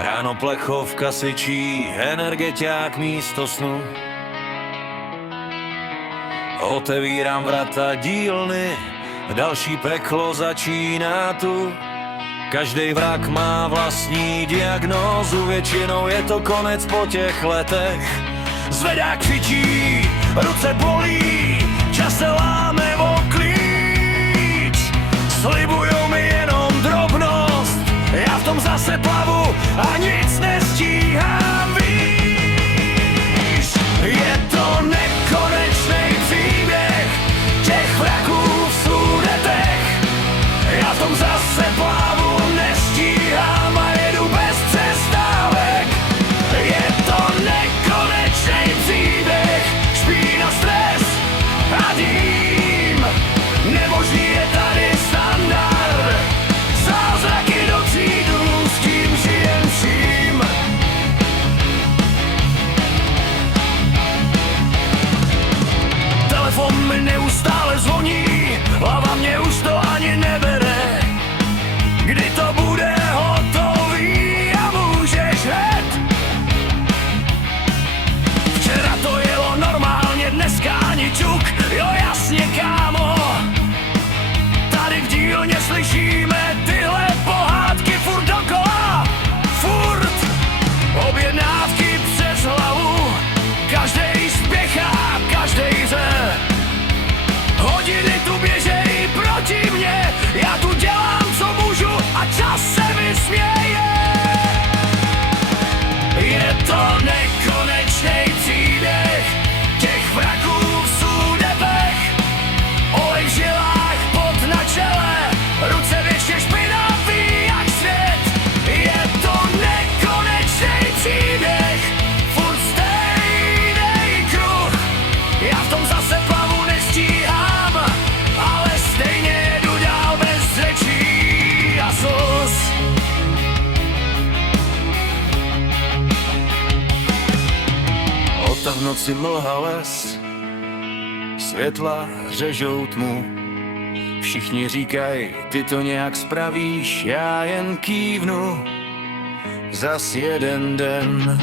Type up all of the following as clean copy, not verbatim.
Ráno plechovka syčí, energeťák místo snu. Otevírám vrata dílny, další peklo začíná tu. Každej vrak má vlastní diagnózu, většinou je to konec po těch letech. Zvedák křičí, ruce bolí, čas se láme o klíč. Slibujou mi jenom drobnost, já v tom zase plavu a nic nestíhám, víš. Je to nekonečný příběh těch vraků v Sudetech. Já v tom zase plavu, nestíhám a jedu bez přestávek. Je to nekonečný příběh, špína, stres a dým. Nemožný je tady standard, zázraky do třídu, s tím žijem vším. Telefon mi neustále zvoní, hlava mě už to ani nebere. Kdy to bude hotový a můžeš jet? Včera to jelo normálně, dneska ani čuk, jo jasně kámo. Tady v dílně slyšíme tyhle pohádky furt dokola. Furt objednávky přes hlavu, každej spěchá, každej hře. Hodiny tu běžej proti mně, já tu dělám, co můžu a čas se vysměje. Je to nekonečný příběh těch vraků v Sudetech. Olej v žilách, pot na čele, ruce věčně špinavý jak svět. Je to nekonečný příběh, furt stejnej kruh. Já v tom zase plavu, nestíhám, ale stejně jedu dál bez řečí a slz. Ota v noci mlha les, světla řežou tmu. Všichni říkají, ty to nějak spravíš, já jen kývnu. Zas jeden den.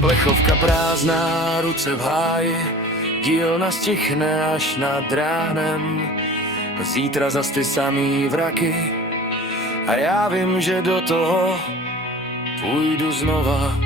Plechovka prázdná, ruce v háji, dílna stichne až nad ránem. Zítra zas ty samý vraky a já vím, že do toho půjdu znova.